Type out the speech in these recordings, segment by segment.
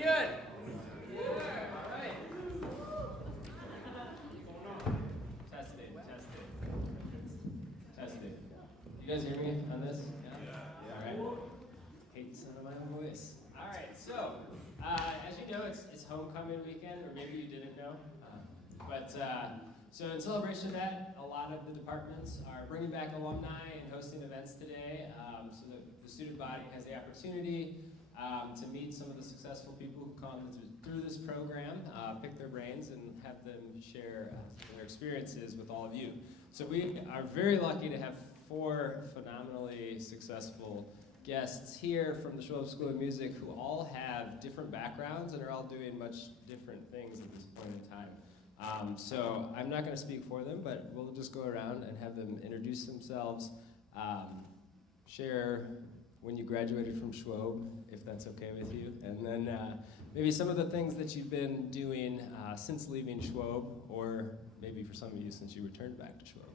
doing? Yeah, all right. Test it. You guys hear me on this? Yeah. All right. Hate the sound of my own voice. All right, so as you know, it's homecoming weekend, or maybe you didn't know. So in celebration of that, a lot of the departments are bringing back alumni and hosting events today. So the student body has the opportunity to meet some of the successful people who come through this program, pick their brains, and have them share their experiences with all of you. So we are very lucky to have 4 phenomenally successful guests here from the Schwab School of Music who all have different backgrounds and are all doing much different things at this point in time. So I'm not going to speak for them, but we'll just go around and have them introduce themselves, share when you graduated from Schwab, if that's okay with you, and then maybe some of the things that you've been doing since leaving Schwab, or maybe for some of you since you returned back to Schwab.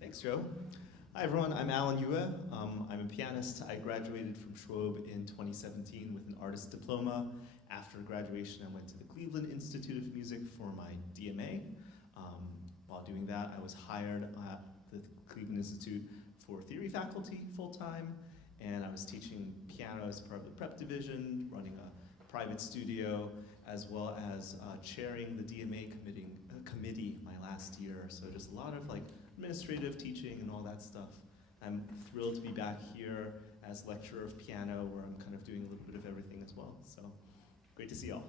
Thanks, Joe. Hi, everyone. I'm Alan Yue. I'm a pianist. I graduated from Schwab in 2017 with an artist's diploma. After graduation, I went to the Cleveland Institute of Music for my DMA. While doing that, I was hired at the Cleveland Institute for theory faculty full-time, and I was teaching piano as part of the prep division, running a private studio, as well as chairing the DMA committee my last year. So just a lot of administrative teaching and all that stuff. I'm thrilled to be back here as lecturer of piano, where I'm kind of doing a little bit of everything as well. So great to see y'all.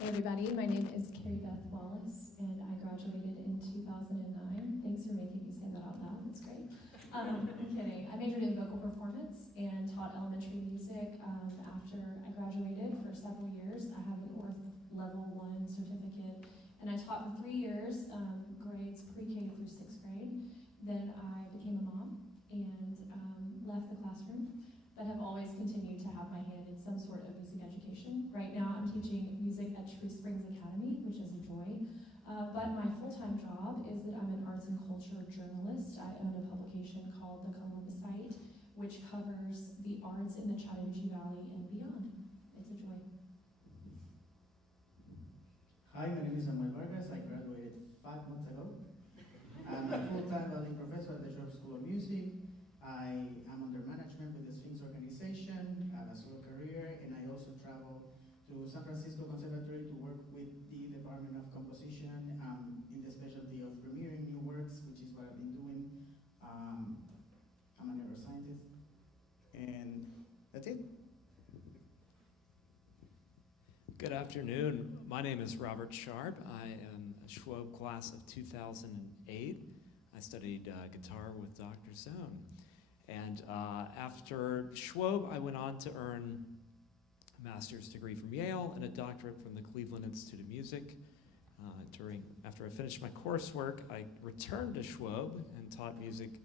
Hey everybody, my name is Carrie Beth Wallace, and I graduated in 2009. Thanks for making me say that out loud, that's great. I'm kidding. I majored in vocal performance and taught elementary music after I graduated for several years. I have an ORF level 1 certificate, and I taught for 3 years, grades pre-K through 6th grade. Then I became a mom and left the classroom, but have always continued to have my hand in some sort of music education. Right now I'm teaching music at Tree Springs Academy, which is a joy. But my full-time job is that I'm an arts and culture journalist. I own a publication called The Columbusite, which covers the arts in the Chattahoochee Valley and beyond. It's a joy. Hi, my name is Samuel Vargas. I graduated 5 months ago. I'm a full-time visiting professor at the Schwab School of Music. I am under management with the Sphinx organization. I have a solo career, and I also travel to San Francisco Conservatory to work with the Department of Composition in the specialty of premiering new works, which is what I've been doing. I'm a neuroscientist, and that's it. Good afternoon. My name is Robert Sharp. I am a Schwab class of 2008. I studied guitar with Dr. Zone. And after Schwab, I went on to earn a master's degree from Yale and a doctorate from the Cleveland Institute of Music. After I finished my coursework, I returned to Schwab and taught music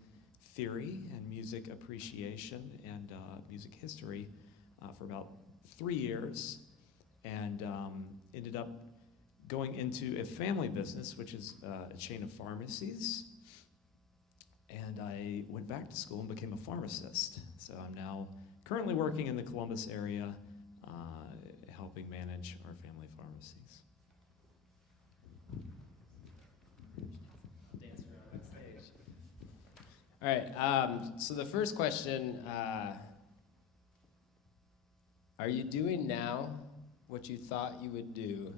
theory and music appreciation and music history for about 3 years, and ended up going into a family business, which is a chain of pharmacies. And I went back to school and became a pharmacist. So I'm now currently working in the Columbus area, helping manage our family pharmacies. Dance around on stage. All right, so the first question, are you doing now what you thought you would do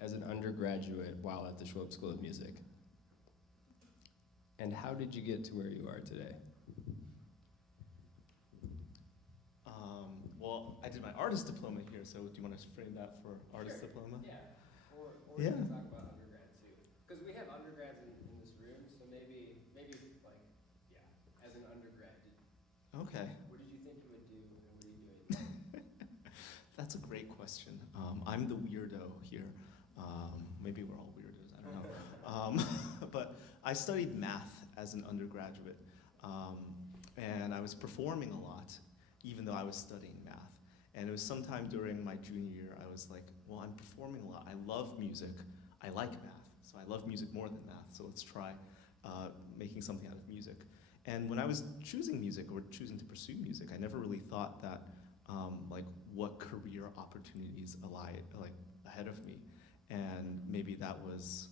as an undergraduate while at the Schwab School of Music? And how did you get to where you are today? Well, I did my artist diploma here, so do you want to frame that for artist diploma? Yeah, or Yeah. we can talk about undergrad too. Because we have undergrads in this room, so maybe as an undergrad, Okay. what did you think you would do, and what are you doing? That's a great question. I'm the weirdo here. Maybe we're all weirdos, I don't know. But I studied math as an undergraduate, and I was performing a lot, even though I was studying math. And it was sometime during my junior year, I was like, well, I'm performing a lot. I love music. I like math. So I love music more than math. So let's try making something out of music. And when I was choosing music or choosing to pursue music, I never really thought that like what career opportunities lie like ahead of me. And maybe that was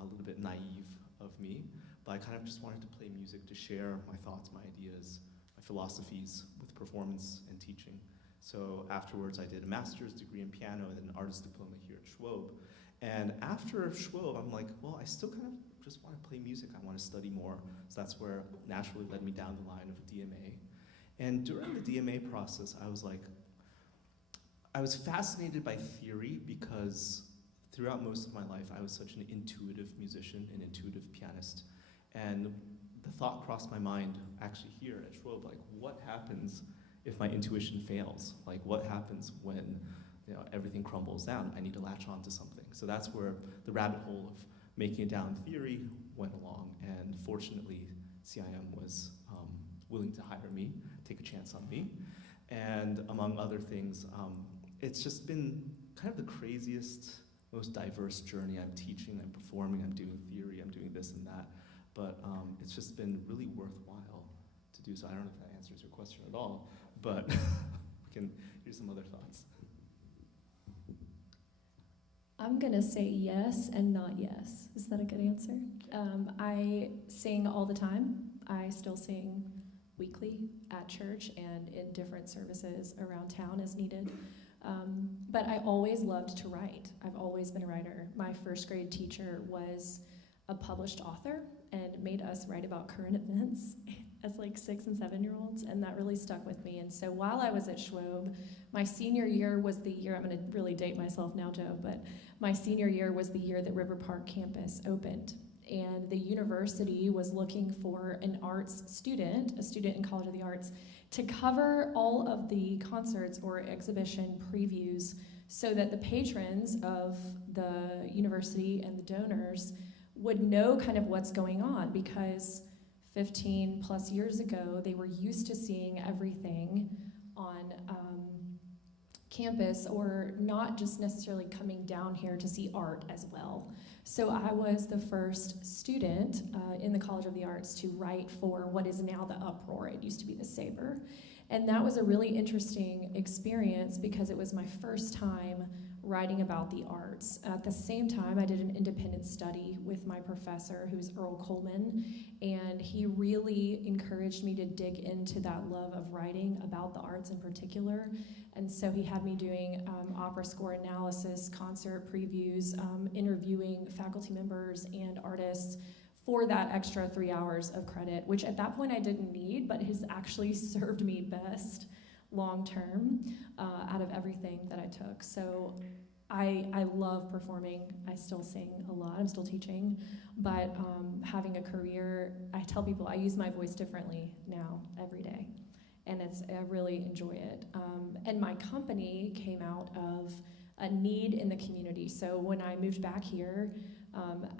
a little bit naive of me, but I kind of just wanted to play music to share my thoughts, my ideas, my philosophies with performance and teaching. So afterwards I did a master's degree in piano and then an artist diploma here at Schwob. And after Schwob, I'm like, well, I still kind of just want to play music. I want to study more. So that's where naturally led me down the line of a DMA. And during the DMA process, I was fascinated by theory because throughout most of my life, I was such an intuitive musician, an intuitive pianist. And the thought crossed my mind actually here at Schwob, like what happens if my intuition fails? Like what happens when everything crumbles down? I need to latch on to something. So that's where the rabbit hole of making it down theory went along. And fortunately, CIM was willing to hire me, take a chance on me. And among other things, it's just been kind of the craziest, most diverse journey. I'm teaching, I'm performing, I'm doing theory, I'm doing this and that. But it's just been really worthwhile to do so. I don't know if that answers your question at all, but we can hear some other thoughts. I'm gonna say yes and not yes. Is that a good answer? I sing all the time. I still sing weekly at church and in different services around town as needed. But I always loved to write. I've always been a writer. My first grade teacher was a published author and made us write about current events as like 6 and 7-year-olds, and that really stuck with me. And so while I was at Schwob, my senior year was the year, I'm gonna really date myself now, Joe, but my senior year was the year that River Park campus opened. And the university was looking for an arts student, a student in College of the Arts, to cover all of the concerts or exhibition previews so that the patrons of the university and the donors would know kind of what's going on, because 15 plus years ago, they were used to seeing everything on campus, or not just necessarily coming down here to see art as well. So I was the first student in the College of the Arts to write for what is now the Uproar. It used to be the Sabre. And that was a really interesting experience because it was my first time writing about the arts. At the same time, I did an independent study with my professor, who's Earl Coleman, and he really encouraged me to dig into that love of writing about the arts in particular. And so he had me doing opera score analysis, concert previews, interviewing faculty members and artists for that extra 3 hours of credit, which at that point I didn't need, but has actually served me best long term out of everything that I took. So I love performing. I still sing a lot. I'm still teaching, but having a career, I tell people I use my voice differently now every day, and I really enjoy it. And my company came out of a need in the community. So when I moved back here,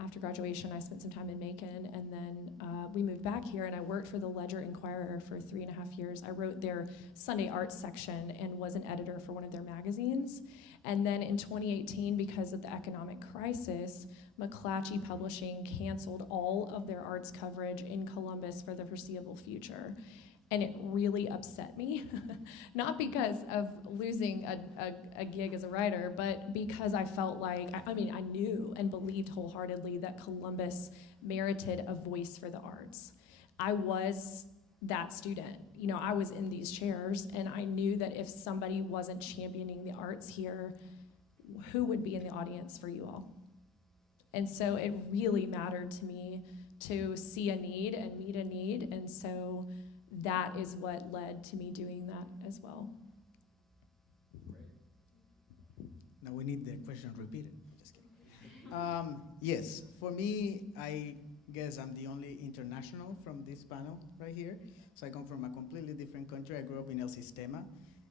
after graduation, I spent some time in Macon, and then we moved back here, and I worked for the Ledger Inquirer for 3.5 years. I wrote their Sunday Arts section and was an editor for one of their magazines. And then in 2018, because of the economic crisis, McClatchy Publishing canceled all of their arts coverage in Columbus for the foreseeable future. And it really upset me, not because of losing a gig as a writer, but because I felt like, I knew and believed wholeheartedly that Columbus merited a voice for the arts. I was that student. I was in these chairs, and I knew that if somebody wasn't championing the arts here, who would be in the audience for you all? And so it really mattered to me to see a need and meet a need, and so that is what led to me doing that as well. Now we need the question repeated. Just kidding. Yes, for me, I guess I'm the only international from this panel right here. So I come from a completely different country. I grew up in El Sistema,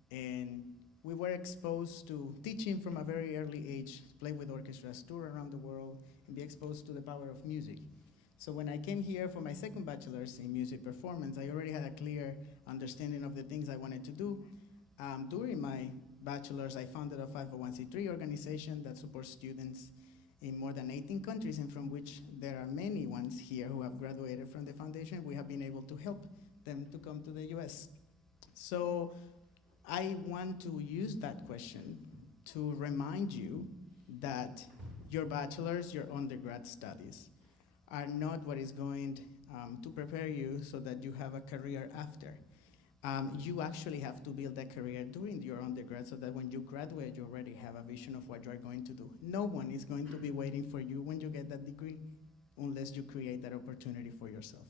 and we were exposed to teaching from a very early age, play with orchestras, tour around the world, and be exposed to the power of music. So when I came here for my second bachelor's in music performance, I already had a clear understanding of the things I wanted to do. During my bachelor's, I founded a 501c3 organization that supports students in more than 18 countries, and from which there are many ones here who have graduated from the foundation. We have been able to help them to come to the US. So I want to use that question to remind you that your bachelor's, your undergrad studies are not what is going to prepare you so that you have a career after. You actually have to build a career during your undergrad so that when you graduate, you already have a vision of what you are going to do. No one is going to be waiting for you when you get that degree unless you create that opportunity for yourself.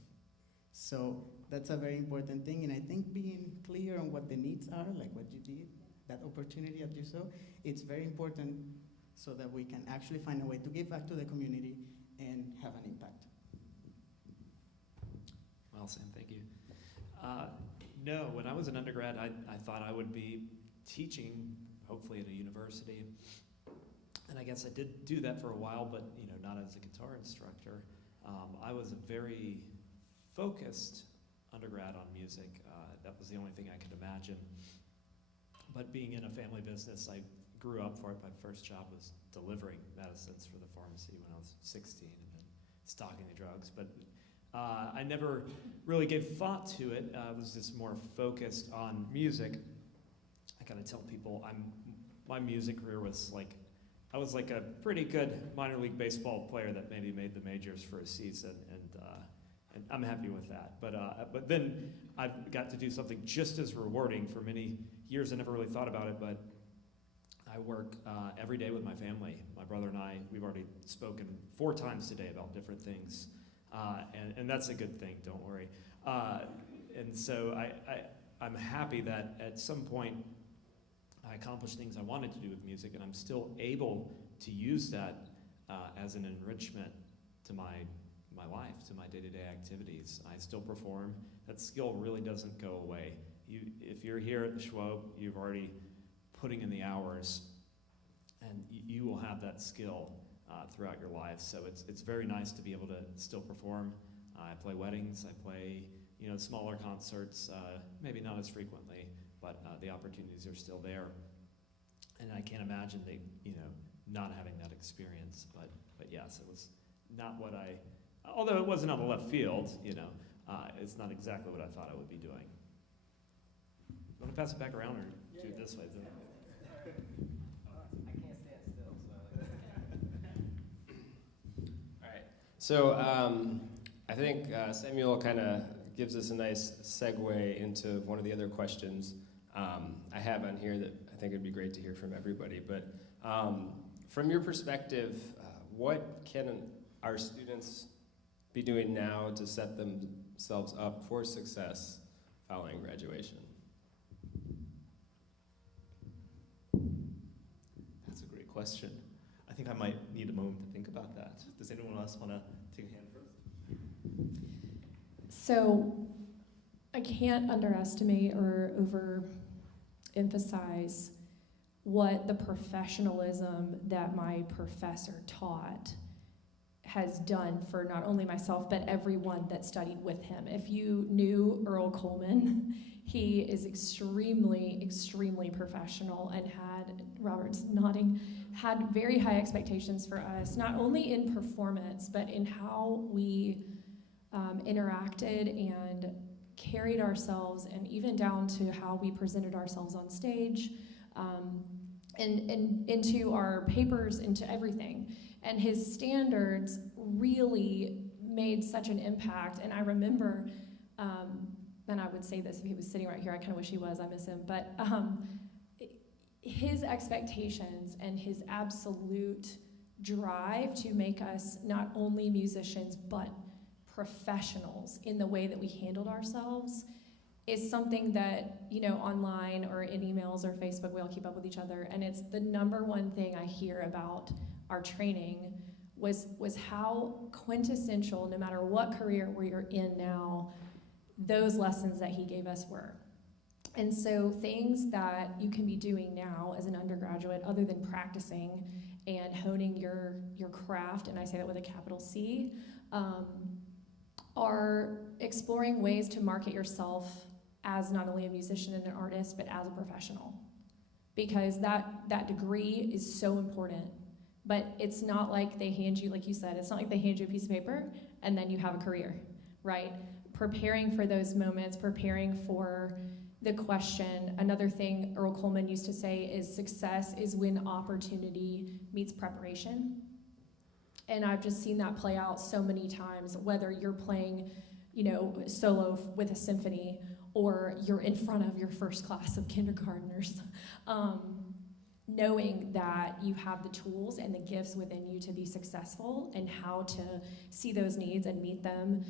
So that's a very important thing, and I think being clear on what the needs are, like what you did, that opportunity that you saw, it's very important so that we can actually find a way to give back to the community and have an impact. Well, Sam, thank you. No, when I was an undergrad, I thought I would be teaching, hopefully at a university. And I guess I did do that for a while, but not as a guitar instructor. I was a very focused undergrad on music. That was the only thing I could imagine. But being in a family business, I grew up for it. My first job was delivering medicines for the pharmacy when I was 16 and then stocking the drugs. But I never really gave thought to it. I was just more focused on music. I kind of tell people my music career was like, I was like a pretty good minor league baseball player that maybe made the majors for a season, and I'm happy with that. But then I got to do something just as rewarding for many years. I never really thought about it, but I work every day with my family. My brother and I, we've already spoken 4 times today about different things. And that's a good thing, don't worry. And so I'm happy that at some point I accomplished things I wanted to do with music, and I'm still able to use that as an enrichment to my life, to my day-to-day activities. I still perform. That skill really doesn't go away. If you're here at the Schwab, you've already putting in the hours, and you will have that skill throughout your life. So it's very nice to be able to still perform. I play weddings, I play smaller concerts, maybe not as frequently, but the opportunities are still there. And I can't imagine not having that experience. But yes, it was not what although it wasn't on the left field, it's not exactly what I thought I would be doing. You want to pass it back around or do it this way? So I think Samuel kind of gives us a nice segue into one of the other questions I have on here that I think it'd be great to hear from everybody. But from your perspective, what can our students be doing now to set themselves up for success following graduation? That's a great question. I think I might need a moment to think about that. Does anyone else want to take a hand first? So I can't underestimate or overemphasize what the professionalism that my professor taught has done for not only myself, but everyone that studied with him. If you knew Earl Coleman, he is extremely, extremely professional and Robert's nodding, had very high expectations for us, not only in performance, but in how we interacted and carried ourselves, and even down to how we presented ourselves on stage, and into our papers, into everything. And his standards really made such an impact. And I remember, and I would say this if he was sitting right here, I kind of wish he was, I miss him, but his expectations and his absolute drive to make us not only musicians, but professionals in the way that we handled ourselves is something that, online or in emails or Facebook, we all keep up with each other, and it's the number one thing I hear about our training was how quintessential, no matter what career we're in now, those lessons that he gave us were. And so things that you can be doing now as an undergraduate, other than practicing and honing your craft, and I say that with a capital C, are exploring ways to market yourself as not only a musician and an artist, but as a professional. Because that degree is so important But it's not like they hand you, like you said, it's not like they hand you a piece of paper and then you have a career, right? Preparing for those moments, preparing for the question. Another thing Earl Coleman used to say is success is when opportunity meets preparation. And I've just seen that play out so many times, whether you're playing, solo with a symphony or you're in front of your first class of kindergartners. Knowing that you have the tools and the gifts within you to be successful and how to see those needs and meet them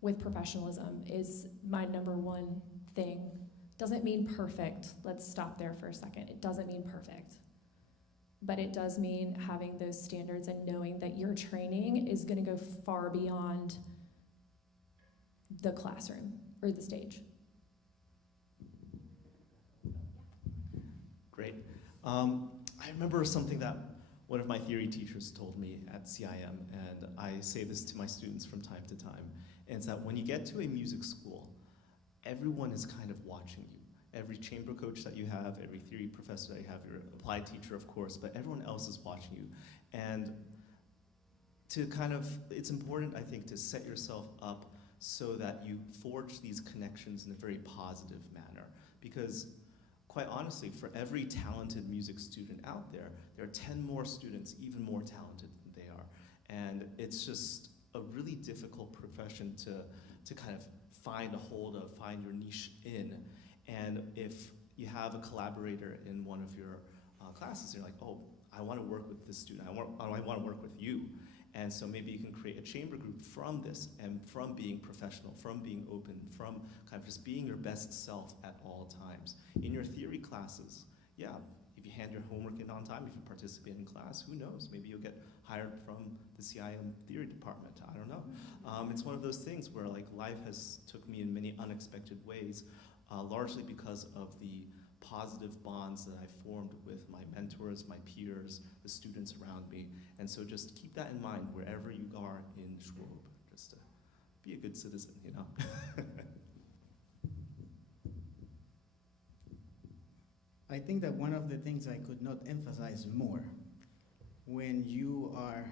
with professionalism is my number one thing. Doesn't mean perfect. Let's stop there for a second. It doesn't mean perfect. But it does mean having those standards and knowing that your training is going to go far beyond the classroom or the stage. Great. I remember something that one of my theory teachers told me at CIM, and I say this to my students from time to time, and it's that when you get to a music school, everyone is kind of watching you. Every chamber coach that you have, every theory professor that you have, your applied teacher, of course, but everyone else is watching you. And it's important, I think, to set yourself up so that you forge these connections in a very positive manner. Because quite honestly, for every talented music student out there, there are 10 more students even more talented than they are. And it's just a really difficult profession to kind of find a hold of, find your niche in. And if you have a collaborator in one of your classes, you're like, oh, I want to work with this student, I want to work with you. And so maybe you can create a chamber group from this and from being professional, from being open, from kind of just being your best self at all times. In your theory classes, yeah, if you hand your homework in on time, if you participate in class, who knows? Maybe you'll get hired from the CIM theory department, I don't know. It's one of those things where like life has took me in many unexpected ways, largely because of the positive bonds that I formed with my mentors, my peers, the students around me. And so just keep that in mind wherever you are in Schwab, just to be a good citizen, I think that one of the things I could not emphasize more when you are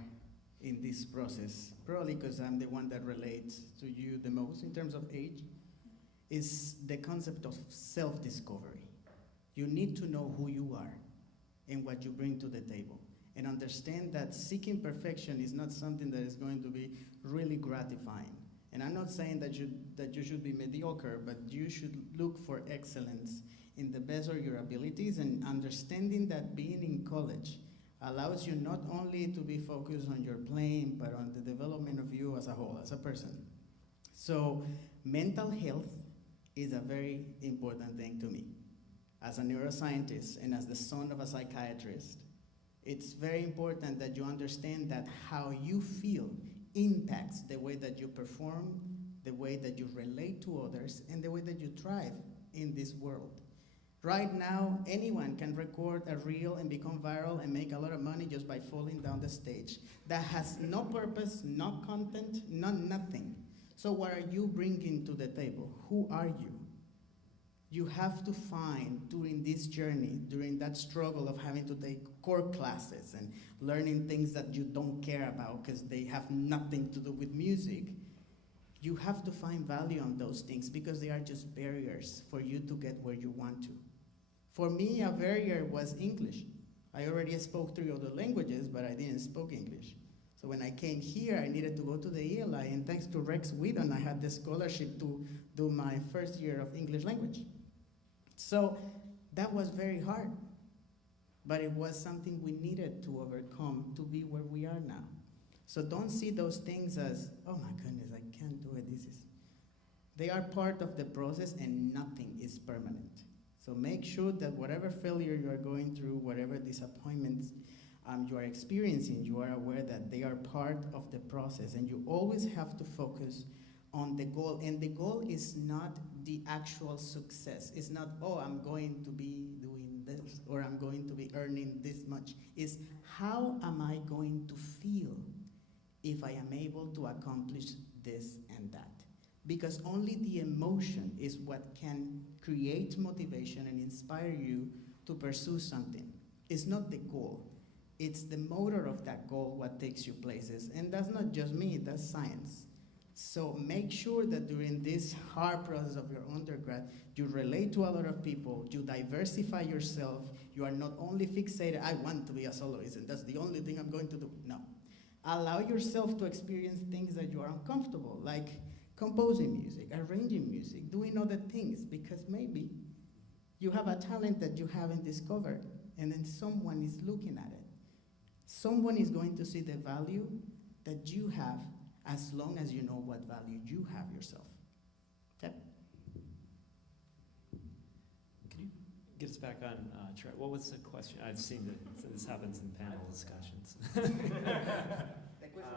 in this process, probably because I'm the one that relates to you the most in terms of age, is the concept of self-discovery. You need to know who you are and what you bring to the table, and understand that seeking perfection is not something that is going to be really gratifying. And I'm not saying that you should be mediocre, but you should look for excellence in the best of your abilities, and understanding that being in college allows you not only to be focused on your playing, but on the development of you as a whole, as a person. So mental health is a very important thing to me. As a neuroscientist and as the son of a psychiatrist, it's very important that you understand that how you feel impacts the way that you perform, the way that you relate to others, and the way that you thrive in this world. Right now, anyone can record a reel and become viral and make a lot of money just by falling down the stage. That has no purpose, no content, nothing. So what are you bringing to the table? Who are you? You have to find during this journey, during that struggle of having to take core classes and learning things that you don't care about because they have nothing to do with music, you have to find value on those things because they are just barriers for you to get where you want to. For me, a barrier was English. I already spoke 3 other languages, but I didn't speak English. So when I came here, I needed to go to the ELI, and thanks to Rex Whedon, I had the scholarship to do my first year of English language. So that was very hard, but it was something we needed to overcome to be where we are now. So don't see those things as, oh my goodness, I can't do it, they are part of the process and nothing is permanent. So make sure that whatever failure you are going through, whatever disappointments you are experiencing, you are aware that they are part of the process, and you always have to focus on the goal. And the goal is not the actual success. It's not, oh, I'm going to be doing this, or I'm going to be earning this much. It's how am I going to feel if I am able to accomplish this and that? Because only the emotion is what can create motivation and inspire you to pursue something. It's not the goal. It's the motor of that goal what takes you places. And that's not just me, that's science. So make sure that during this hard process of your undergrad, you relate to a lot of people, you diversify yourself, you are not only fixated, I want to be a soloist and that's the only thing I'm going to do. No. Allow yourself to experience things that you are uncomfortable, like composing music, arranging music, doing other things, because maybe you have a talent that you haven't discovered, and then someone is looking at it. Someone is going to see the value that you have as long as you know what value you have yourself. Okay? Can you get us back on track? What was the question? I've seen that this happens in panel discussions. The question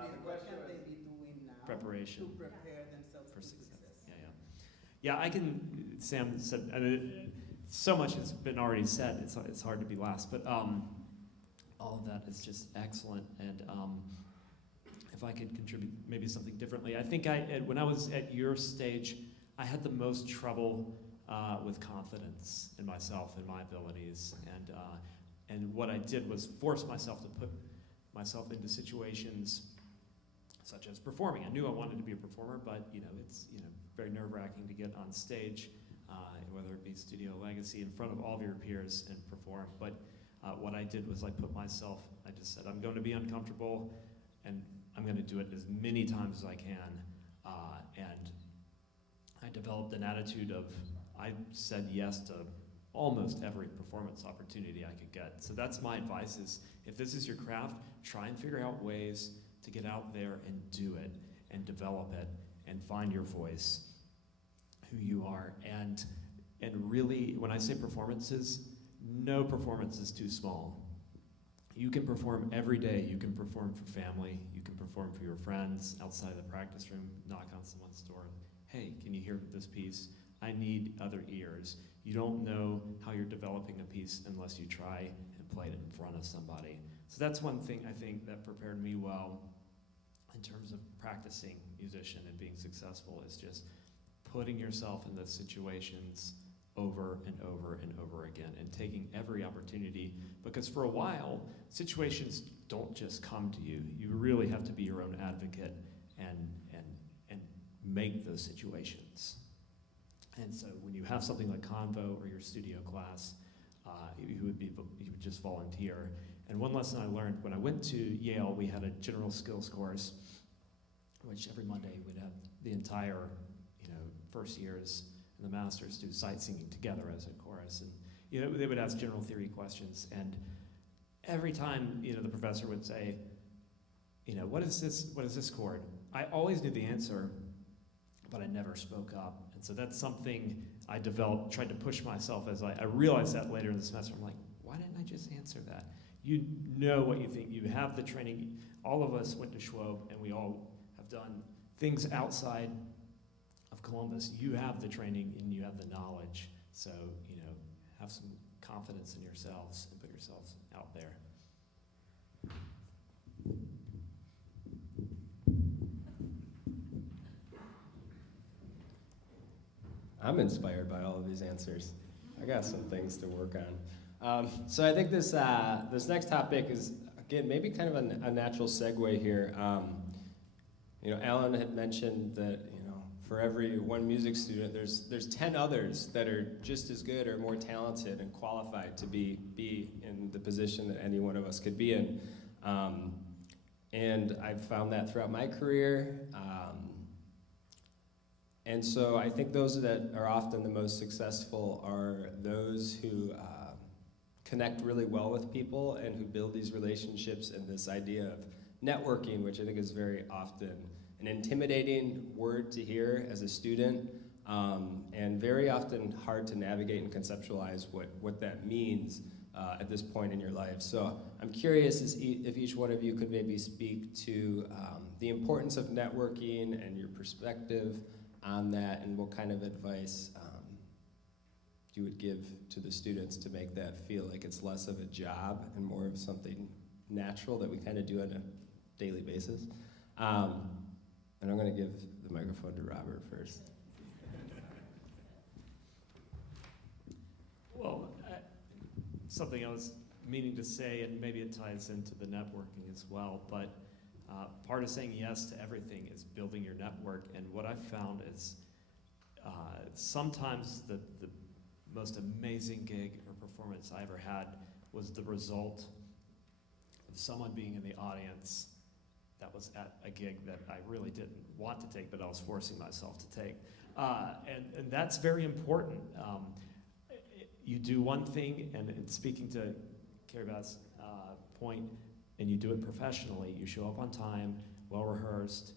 is, what can they be doing now Preparation. to prepare themselves For for success. success? Yeah, I can, Sam said, I mean, so much has been already said, it's hard to be last, but all of that is just excellent, and if I could contribute maybe something differently, I think when I was at your stage, I had the most trouble with confidence in myself and my abilities, and what I did was force myself to put myself into situations such as performing. I knew I wanted to be a performer, but it's very nerve-wracking to get on stage, whether it be Studio Legacy, in front of all of your peers and perform. But what I did was I just said, I'm going to be uncomfortable, and I'm going to do it as many times as I can. And I developed an attitude of, I said yes to almost every performance opportunity I could get. So that's my advice is, if this is your craft, try and figure out ways to get out there and do it, and develop it, and find your voice, who you are. And really, when I say performances, no performance is too small. You can perform every day. You can perform for family. You can perform for your friends outside of the practice room, knock on someone's door. Hey, can you hear this piece? I need other ears. You don't know how you're developing a piece unless you try and play it in front of somebody. So that's one thing I think that prepared me well in terms of practicing musician and being successful, is just putting yourself in those situations over and over and over again, and taking every opportunity, because for a while, situations don't just come to you. You really have to be your own advocate and make those situations. And so when you have something like Convo or your studio class, you would just volunteer. And one lesson I learned when I went to Yale, we had a general skills course, which every Monday we'd have the entire first years and the masters do sight singing together as a chorus, and they would ask general theory questions, and every time the professor would say, what is this chord? I always knew the answer, but I never spoke up. And so that's something I developed, tried to push myself as I realized that later in the semester. I'm like, why didn't I just answer that? You know what you think. You have the training. All of us went to Schwab, and we all have done things outside of Columbus. You have the training and you have the knowledge. So, have some confidence in yourselves and put yourselves out there. I'm inspired by all of these answers. I got some things to work on. So I think this next topic is, again, maybe kind of a natural segue here. Alan had mentioned that for every one music student, there's 10 others that are just as good or more talented and qualified to be in the position that any one of us could be in. And I've found that throughout my career. And so I think those that are often the most successful are those who connect really well with people and who build these relationships, and this idea of networking, which I think is very often an intimidating word to hear as a student, and very often hard to navigate and conceptualize what that means at this point in your life. So I'm curious if each one of you could maybe speak to the importance of networking and your perspective on that, and what kind of advice you would give to the students to make that feel like it's less of a job and more of something natural that we kind of do on a daily basis. And I'm going to give the microphone to Robert first. Well, something I was meaning to say, and maybe it ties into the networking as well, but part of saying yes to everything is building your network. And what I've found is sometimes the most amazing gig or performance I ever had was the result of someone being in the audience that was at a gig that I really didn't want to take, but I was forcing myself to take. And that's very important. You do one thing, and speaking to Carrie Beth's point, and you do it professionally, you show up on time, well rehearsed,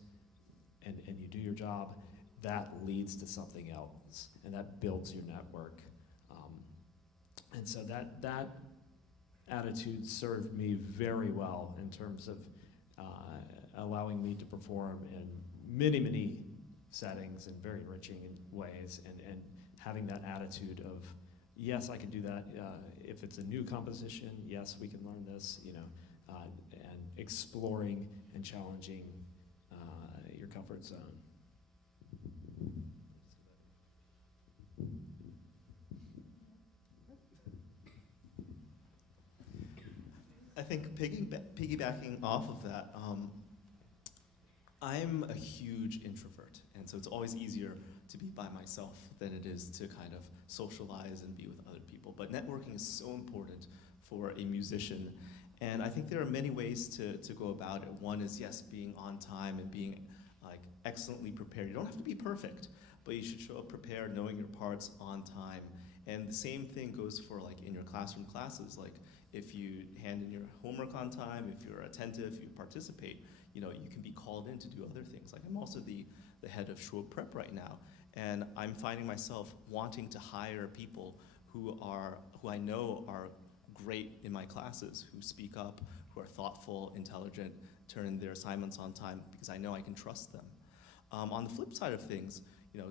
and you do your job, that leads to something else, and that builds your network. And so that attitude served me very well in terms of allowing me to perform in many, many settings in very enriching ways, and having that attitude of, yes, I can do that. If it's a new composition, yes, we can learn this, and exploring and challenging your comfort zone. I think piggybacking off of that, I'm a huge introvert, and so it's always easier to be by myself than it is to kind of socialize and be with other people. But networking is so important for a musician, and I think there are many ways to go about it. One is, yes, being on time and being like excellently prepared. You don't have to be perfect, but you should show up prepared, knowing your parts on time. And the same thing goes for like in your classroom classes, like if you hand in your homework on time, if you're attentive, you participate, you can be called in to do other things. Like I'm also the head of Schwab Prep right now, and I'm finding myself wanting to hire people who I know are great in my classes, who speak up, who are thoughtful, intelligent, turn in their assignments on time, because I know I can trust them. On the flip side of things,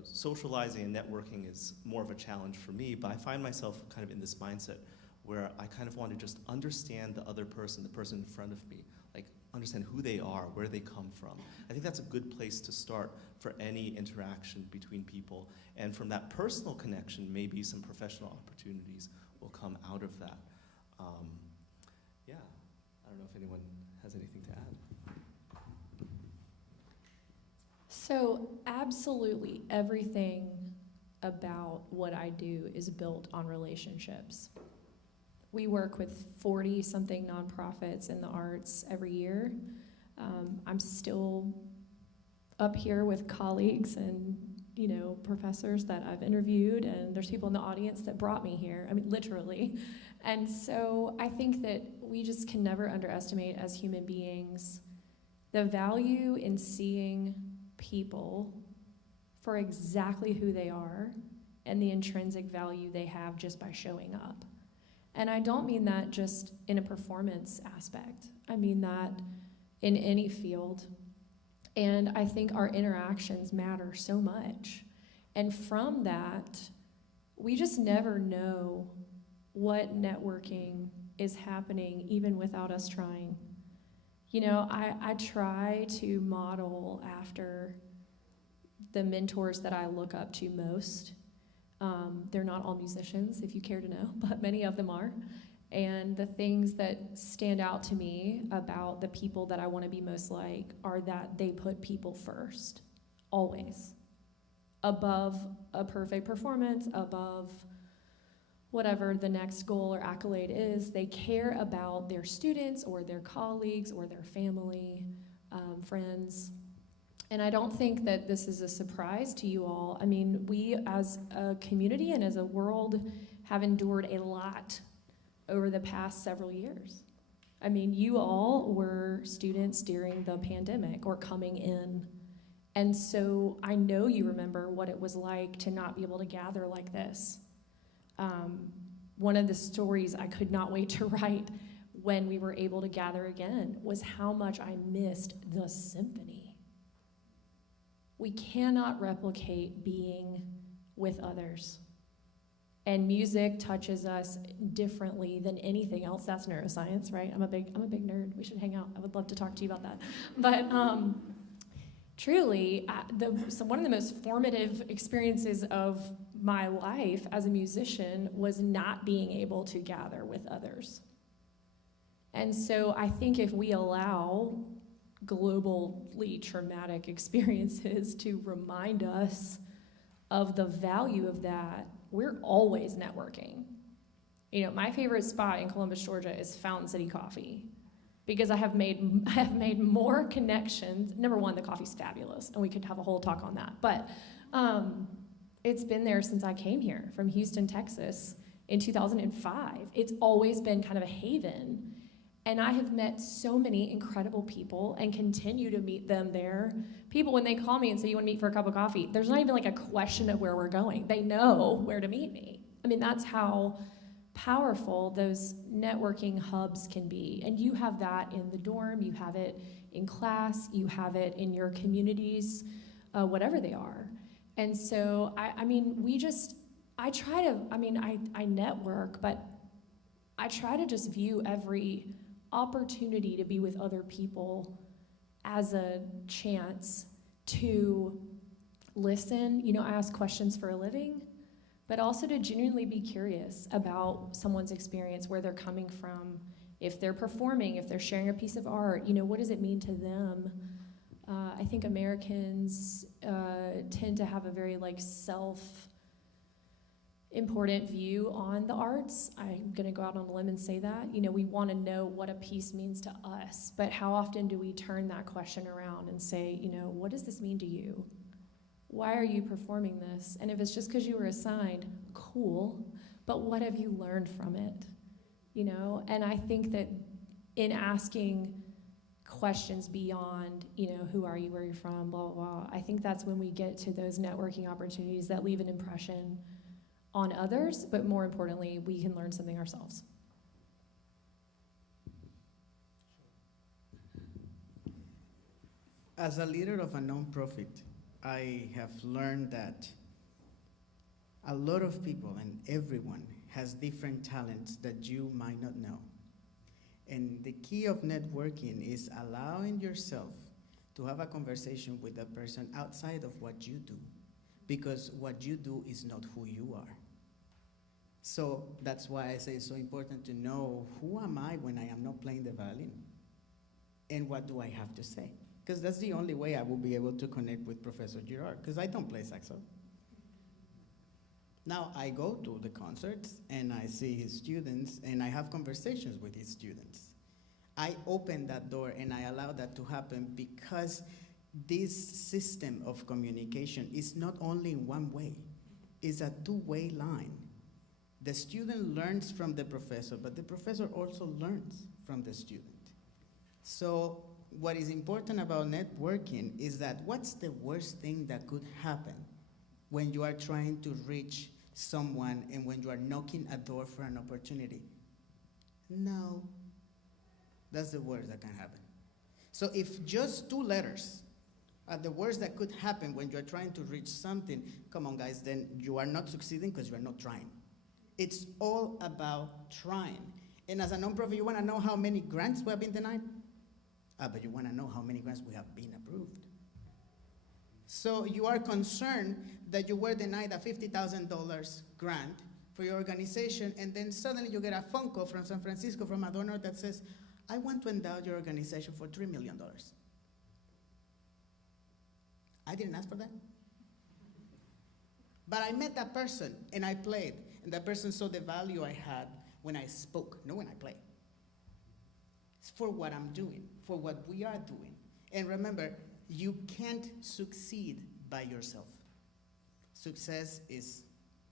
socializing and networking is more of a challenge for me, but I find myself kind of in this mindset where I kind of want to just understand the other person, the person in front of me, like understand who they are, where they come from. I think that's a good place to start for any interaction between people. And from that personal connection, maybe some professional opportunities will come out of that. Yeah, I don't know if anyone has anything to add. So absolutely everything about what I do is built on relationships. We work with 40-something nonprofits in the arts every year. I'm still up here with colleagues and professors that I've interviewed, and there's people in the audience that brought me here, literally. And so I think that we just can never underestimate as human beings the value in seeing people for exactly who they are and the intrinsic value they have just by showing up. And I don't mean that just in a performance aspect. I mean that in any field. And I think our interactions matter so much. And from that, we just never know what networking is happening even without us trying. I try to model after the mentors that I look up to most. They're not all musicians, if you care to know, but many of them are. And the things that stand out to me about the people that I want to be most like are that they put people first, always. Above a perfect performance, above whatever the next goal or accolade is, they care about their students or their colleagues or their family, friends. And I don't think that this is a surprise to you all. We as a community and as a world have endured a lot over the past several years. You all were students during the pandemic or coming in. And so I know you remember what it was like to not be able to gather like this. One of the stories I could not wait to write when we were able to gather again was how much I missed the symphony. We cannot replicate being with others. And music touches us differently than anything else. That's neuroscience, right? I'm a big nerd. We should hang out. I would love to talk to you about that. But truly, one of the most formative experiences of my life as a musician was not being able to gather with others. And so I think if we allow globally traumatic experiences to remind us of the value of that, we're always networking. You know, my favorite spot in Columbus, Georgia is Fountain City Coffee because I have made more connections. Number one, the coffee's fabulous, and we could have a whole talk on that. But it's been there since I came here from Houston, Texas in 2005. It's always been kind of a haven. And I have met so many incredible people and continue to meet them there. People, when they call me and say, you want to meet for a cup of coffee, there's not even like a question of where we're going. They know where to meet me. I mean, that's how powerful those networking hubs can be. And you have that in the dorm, you have it in class, you have it in your communities, whatever they are. And so, I network, but I try to just view every opportunity to be with other people as a chance to listen. You know, I ask questions for a living, but also to genuinely be curious about someone's experience, where they're coming from, if they're performing, if they're sharing a piece of art, you know, what does it mean to them? I think Americans tend to have a very important view on the arts. I'm gonna go out on a limb and say that. You know, we wanna know what a piece means to us, but how often do we turn that question around and say, you know, what does this mean to you? Why are you performing this? And if it's just because you were assigned, cool, but what have you learned from it? You know, and I think that in asking questions beyond, you know, who are you, where you're from, blah, blah, blah, I think that's when we get to those networking opportunities that leave an impression on others, but more importantly, we can learn something ourselves. As a leader of a nonprofit, I have learned that a lot of people and everyone has different talents that you might not know. And the key of networking is allowing yourself to have a conversation with a person outside of what you do, because what you do is not who you are. So that's why I say it's so important to know, who am I when I am not playing the violin? And what do I have to say? Because that's the only way I will be able to connect with Professor Girard, because I don't play saxo. Now I go to the concerts and I see his students and I have conversations with his students. I open that door and I allow that to happen because this system of communication is not only one way, it's a two-way line. The student learns from the professor, but the professor also learns from the student. So what is important about networking is that what's the worst thing that could happen when you are trying to reach someone and when you are knocking a door for an opportunity? No. That's the worst that can happen. So if just 2 letters are the worst that could happen when you're trying to reach something, come on guys, then you are not succeeding because you are not trying. It's all about trying. And as a nonprofit, you want to know how many grants we have been denied? But you want to know how many grants we have been approved. So you are concerned that you were denied a $50,000 grant for your organization, and then suddenly you get a phone call from San Francisco from a donor that says, I want to endow your organization for $3 million. I didn't ask for that. But I met that person, and I played, and that person saw the value I had when I spoke, not when I played. It's for what I'm doing, for what we are doing. And remember, you can't succeed by yourself. Success is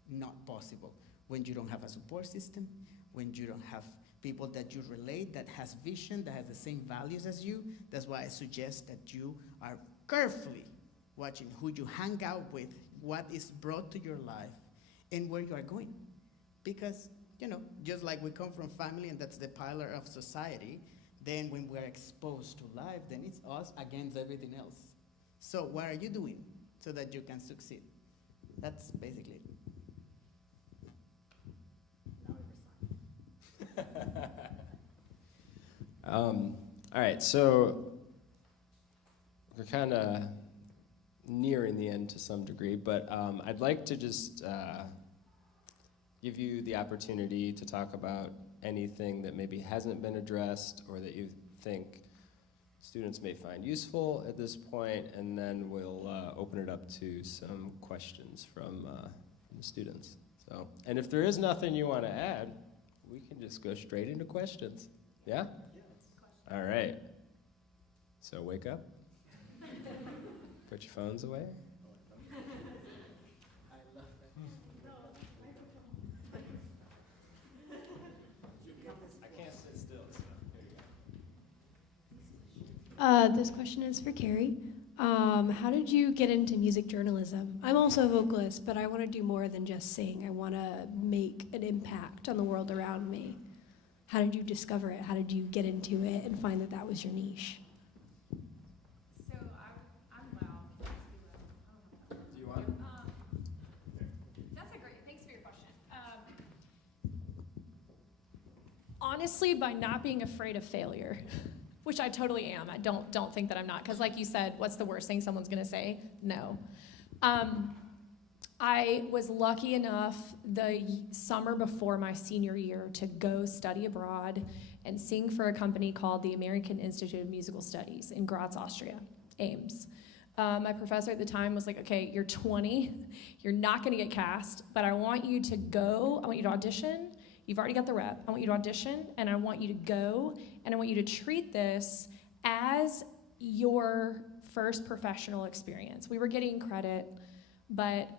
not possible when you don't have a support system, when you don't have people that you relate, that has vision, that has the same values as you. That's why I suggest that you are carefully watching who you hang out with, what is brought to your life, and where you are going. Because, you know, just like we come from family and that's the pillar of society, then when we're exposed to life, then it's us against everything else. So what are you doing so that you can succeed? That's basically it. All right, so we're kind of nearing the end to some degree, but I'd like to just, give you the opportunity to talk about anything that maybe hasn't been addressed or that you think students may find useful at this point, and then we'll open it up to some questions from the students. So, and if there is nothing you want to add, we can just go straight into questions. Yeah? All right. So wake up. Put your phones away. I can't sit still, so there you go. This question is for Carrie. How did you get into music journalism? I'm also a vocalist, but I want to do more than just sing. I want to make an impact on the world around me. How did you discover it? How did you get into it and find that that was your niche? So I'm loud. Do you want it? That's a great. Thanks for your question. Honestly, by not being afraid of failure, which I totally am. I don't think that I'm not, because like you said, what's the worst thing someone's gonna say? No. I was lucky enough the summer before my senior year to go study abroad and sing for a company called the American Institute of Musical Studies in Graz, Austria, Ames. My professor at the time was like, okay, you're 20, you're not gonna get cast, but I want you to go, I want you to audition. You've already got the rep. I want you to audition, and I want you to go, and I want you to treat this as your first professional experience. We were getting credit, but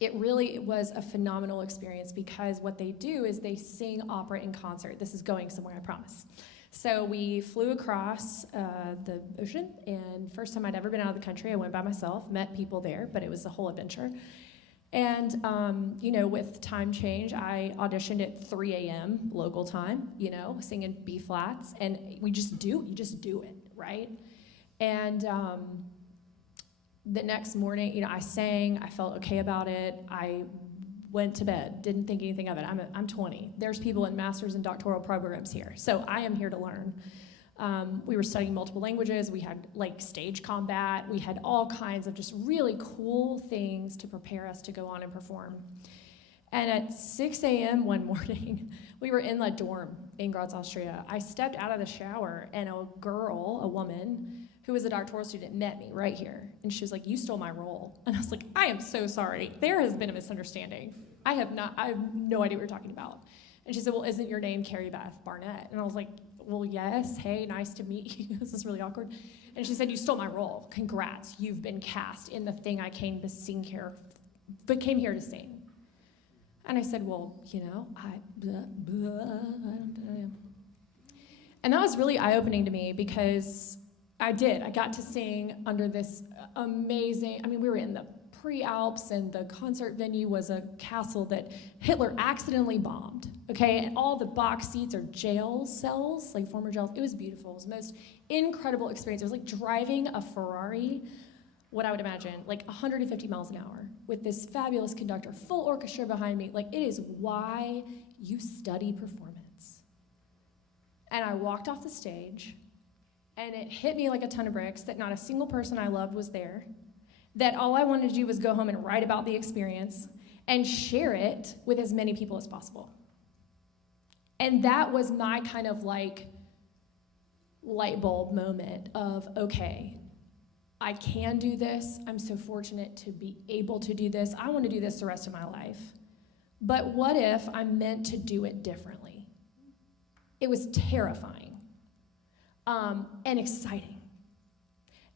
it really was a phenomenal experience because what they do is they sing opera in concert. This is going somewhere, I promise. So we flew across the ocean, and first time I'd ever been out of the country, I went by myself, met people there, but it was a whole adventure. And, with time change, I auditioned at 3 a.m. local time, singing B flats, and you just do it, right? And the next morning, I sang, I felt okay about it, I went to bed, didn't think anything of it. I'm 20. There's people in master's and doctoral programs here, so I am here to learn. We were studying multiple languages, we had stage combat, we had all kinds of just really cool things to prepare us to go on and perform. And at 6 a.m. one morning, we were in the dorm in Graz, Austria. I stepped out of the shower and a woman, who was a doctoral student, met me right here. And she was like, you stole my role. And I was like, I am so sorry. There has been a misunderstanding. I have no idea what you're talking about. And she said, well, isn't your name Carrie Beth Barnett? And I was like, well, yes, hey, nice to meet you. This is really awkward. And she said, you stole my role. Congrats, you've been cast in the thing I came to sing here, but came here to sing. And I said, well, I don't know. And that was really eye-opening to me because I got to sing under this amazing, we were in the pre-Alps and the concert venue was a castle that Hitler accidentally bombed, okay? And all the box seats are jail cells, former jails. It was beautiful. It was the most incredible experience. It was like driving a Ferrari, what I would imagine, 150 miles an hour with this fabulous conductor, full orchestra behind me. It is why you study performance. And I walked off the stage and it hit me like a ton of bricks that not a single person I loved was there, that all I wanted to do was go home and write about the experience and share it with as many people as possible. And that was my kind of light bulb moment of, okay, I can do this. I'm so fortunate to be able to do this. I want to do this the rest of my life. But what if I'm meant to do it differently? It was terrifying and exciting.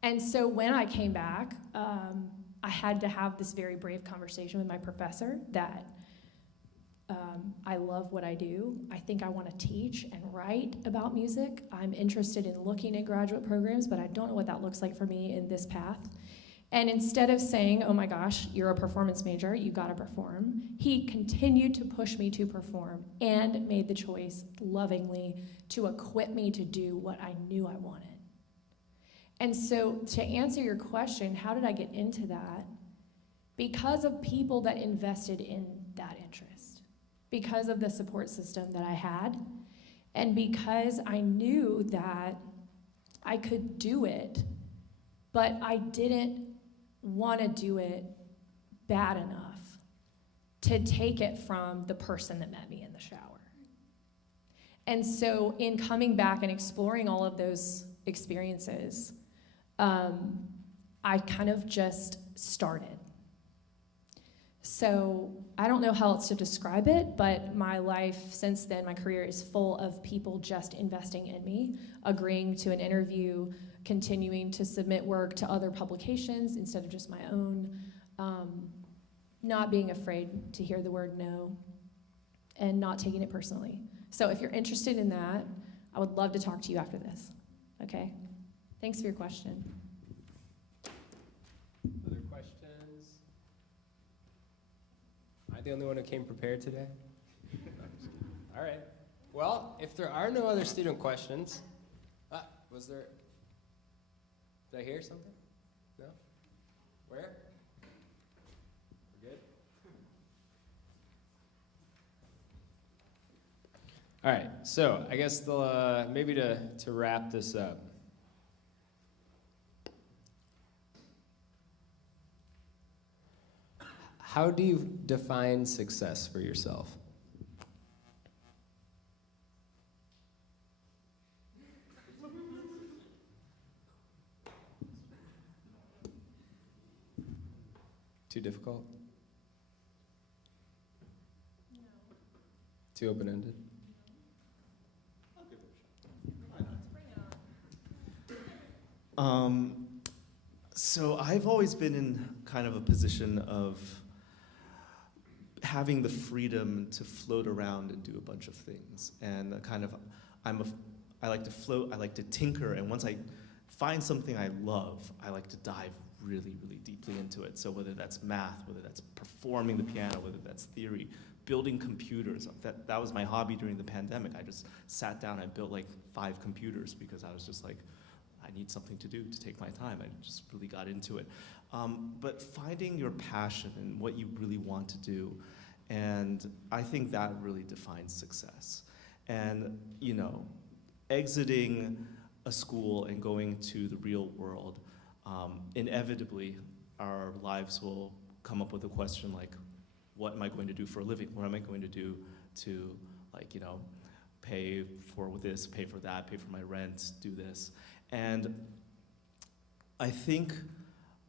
And so when I came back, I had to have this very brave conversation with my professor that I love what I do. I think I want to teach and write about music. I'm interested in looking at graduate programs, but I don't know what that looks like for me in this path. And instead of saying, oh my gosh, you're a performance major, you gotta perform, he continued to push me to perform and made the choice lovingly to equip me to do what I knew I wanted. And so to answer your question, how did I get into that? Because of people that invested in that interest, because of the support system that I had, and because I knew that I could do it, but I didn't want to do it bad enough to take it from the person that met me in the shower. And so in coming back and exploring all of those experiences, I kind of just started. So I don't know how else to describe it, but my life since then, my career is full of people just investing in me, agreeing to an interview, continuing to submit work to other publications instead of just my own, not being afraid to hear the word no, and not taking it personally. So if you're interested in that, I would love to talk to you after this, okay? Thanks for your question. Other questions? Am I the only one who came prepared today? No, I'm just kidding. All right. Well, if there are no other student questions, was there? Did I hear something? No? Where? We're good? All right, so I guess maybe to wrap this up. How do you define success for yourself? Too difficult? No. Too open-ended? So I've always been in kind of a position of having the freedom to float around and do a bunch of things. And I like to float, I like to tinker, and once I find something I love, I like to dive really, really deeply into it. So whether that's math, whether that's performing the piano, whether that's theory, building computers. That was my hobby during the pandemic. I just sat down and built like 5 computers because I was just like, I need something to do to take my time. I just really got into it. But finding your passion and what you really want to do, and I think that really defines success. And, you know, exiting a school and going to the real world, inevitably our lives will come up with a question like, what am I going to do for a living? What am I going to do to, like, you know, pay for this, pay for that, pay for my rent, do this? And I think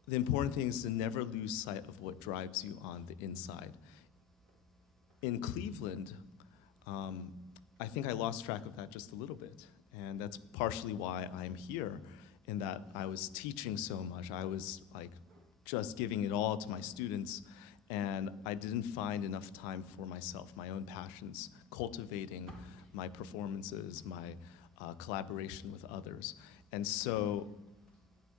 the important thing is to never lose sight of what drives you on the inside. In Cleveland, I think I lost track of that just a little bit. And that's partially why I'm here, in that I was teaching so much. I was like just giving it all to my students, and I didn't find enough time for myself, my own passions, cultivating my performances, my collaboration with others. And so,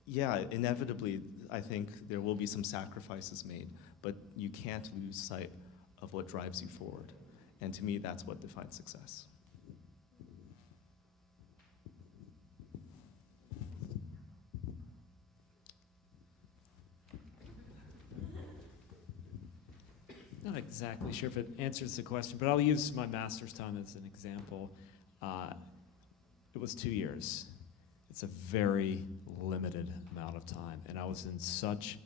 yeah, inevitably, I think there will be some sacrifices made, but you can't lose sight of what drives you forward. And to me, that's what defines success. Not exactly sure if it answers the question, but I'll use my master's time as an example. It was 2 years. It's a very limited amount of time, and I was in such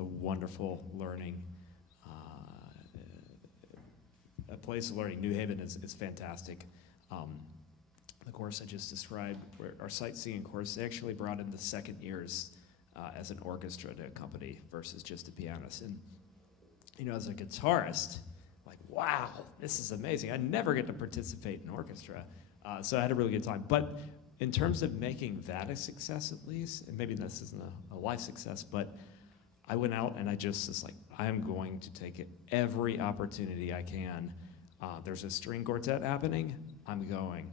a wonderful learning, a place of learning. New Haven is fantastic. The course I just described, our sightseeing course, they actually brought in the second years as an orchestra to accompany versus just a pianist. And you know, as a guitarist, like, wow, this is amazing. I never get to participate in orchestra, so I had a really good time. But in terms of making that a success, at least, and maybe this isn't a life success, but I went out and I just was like, I am going to take it every opportunity I can. There's a string quartet happening, I'm going.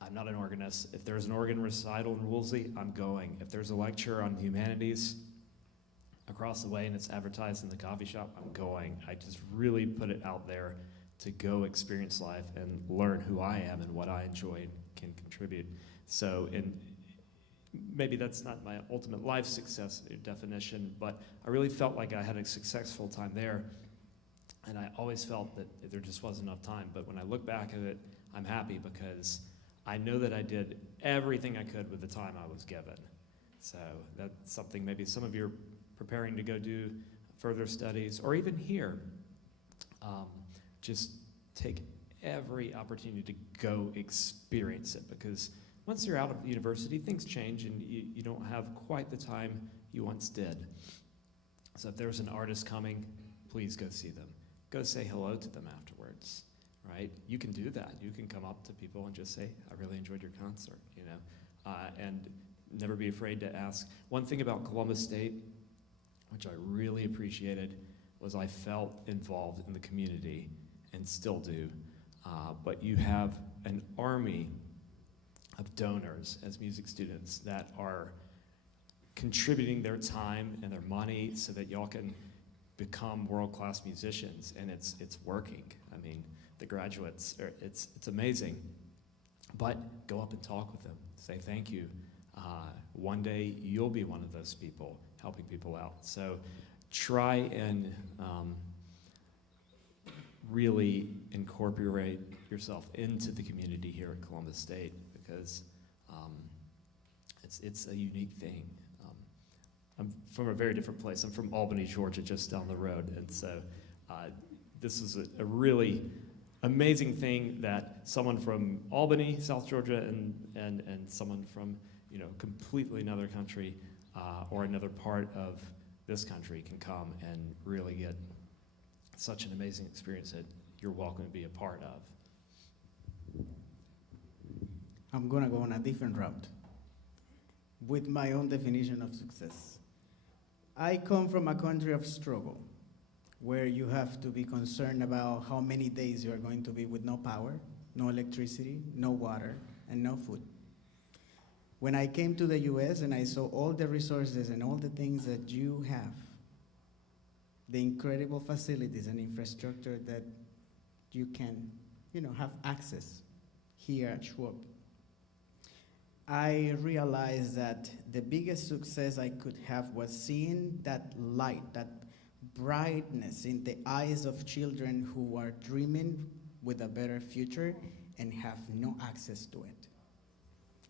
I'm not an organist. If there's an organ recital in Woolsey, I'm going. If there's a lecture on humanities across the way and it's advertised in the coffee shop, I'm going. I just really put it out there to go experience life and learn who I am and what I enjoy and can contribute. So, maybe that's not my ultimate life success definition, but I really felt like I had a successful time there, and I always felt that there just wasn't enough time. But when I look back at it, I'm happy because I know that I did everything I could with the time I was given. So that's something maybe some of you are preparing to go do further studies, or even here. just take every opportunity to go experience it, because once you're out of university, things change and you don't have quite the time you once did. So if there's an artist coming, please go see them. Go say hello to them afterwards, right? You can do that. You can come up to people and just say, I really enjoyed your concert, you know, and never be afraid to ask. One thing about Columbus State, which I really appreciated, was I felt involved in the community and still do. But you have an army of donors as music students that are contributing their time and their money so that y'all can become world-class musicians, and it's working. I mean, the graduates, it's amazing. But go up and talk with them. Say thank you. One day you'll be one of those people helping people out. So try and really incorporate yourself into the community here at Columbus State, because it's a unique thing. I'm from a very different place. I'm from Albany, Georgia, just down the road, and so this is a really amazing thing that someone from Albany, South Georgia, and someone from, you know, completely another country or another part of this country can come and really get such an amazing experience that you're welcome to be a part of. I'm gonna go on a different route with my own definition of success. I come from a country of struggle, where you have to be concerned about how many days you are going to be with no power, no electricity, no water, and no food. When I came to the US and I saw all the resources and all the things that you have, the incredible facilities and infrastructure that you can, you know, have access here at Schwab, I realized that the biggest success I could have was seeing that light, that brightness in the eyes of children who are dreaming with a better future and have no access to it.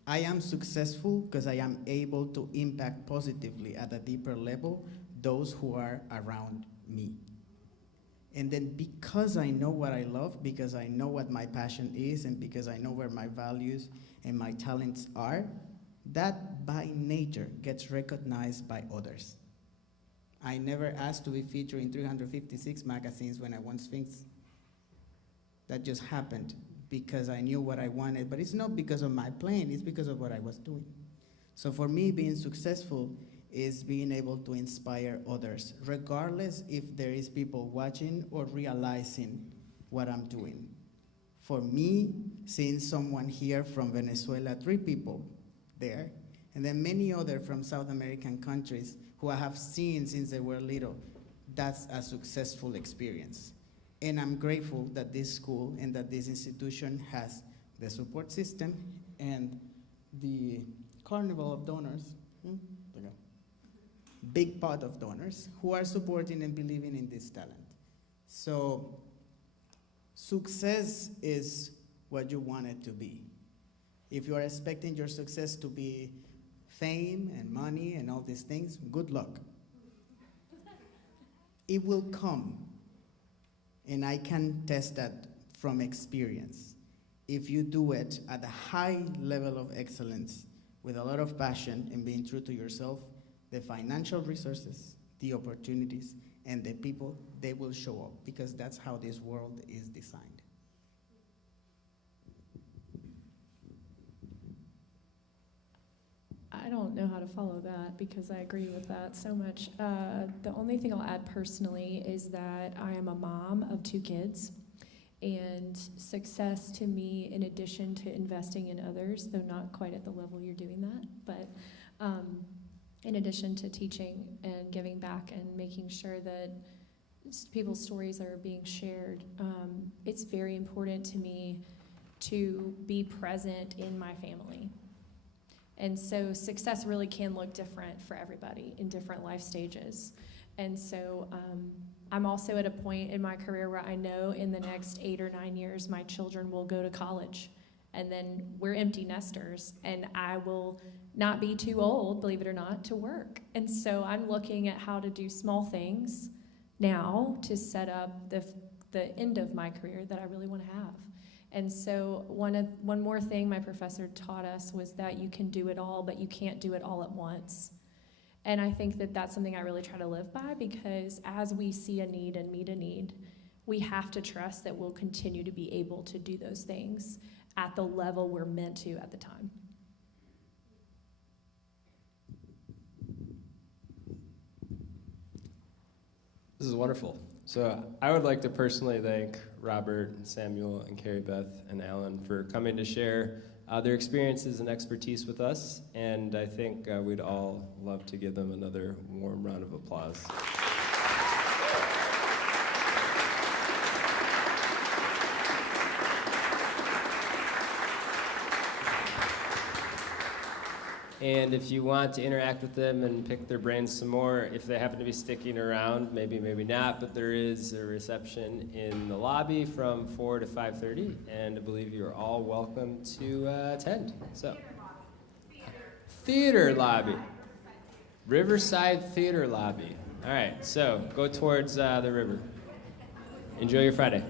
I am successful because I am able to impact positively at a deeper level those who are around me. And then because I know what I love, because I know what my passion is, and because I know where my values and my talents are, that by nature gets recognized by others. I never asked to be featured in 356 magazines when I won Sphinx. That just happened because I knew what I wanted, but it's not because of my plan, it's because of what I was doing. So for me, being successful is being able to inspire others, regardless if there is people watching or realizing what I'm doing. For me, seeing someone here from Venezuela, 3 people there, and then many other from South American countries who I have seen since they were little, that's a successful experience. And I'm grateful that this school and that this institution has the support system and the carnival of donors, big pot of donors who are supporting and believing in this talent. So success is what you want it to be. If you are expecting your success to be fame and money and all these things, good luck. It will come, and I can test that from experience. If you do it at a high level of excellence, with a lot of passion and being true to yourself, the financial resources, the opportunities, and the people, they will show up, because that's how this world is designed. I don't know how to follow that because I agree with that so much. The only thing I'll add personally is that I am a mom of 2 kids, and success to me, in addition to investing in others, though not quite at the level you're doing that, but in addition to teaching and giving back and making sure that people's stories are being shared, it's very important to me to be present in my family. And so success really can look different for everybody in different life stages. And so I'm also at a point in my career where I know in the next 8 or 9 years my children will go to college, and then we're empty nesters, and I will not be too old, believe it or not, to work. And so I'm looking at how to do small things now to set up the end of my career that I really want to have. And so one more thing my professor taught us was that you can do it all, but you can't do it all at once. And I think that that's something I really try to live by, because as we see a need and meet a need, we have to trust that we'll continue to be able to do those things at the level we're meant to at the time. This is wonderful. So I would like to personally thank Robert, Samuel, and Carrie Beth, and Alan for coming to share their experiences and expertise with us, and I think we'd all love to give them another warm round of applause. And if you want to interact with them and pick their brains some more, if they happen to be sticking around, maybe not, but there is a reception in the lobby from 4 to 5:30, and I believe you're all welcome to attend. So, Theater lobby. Riverside Theater lobby. All right, so go towards the river. Enjoy your Friday.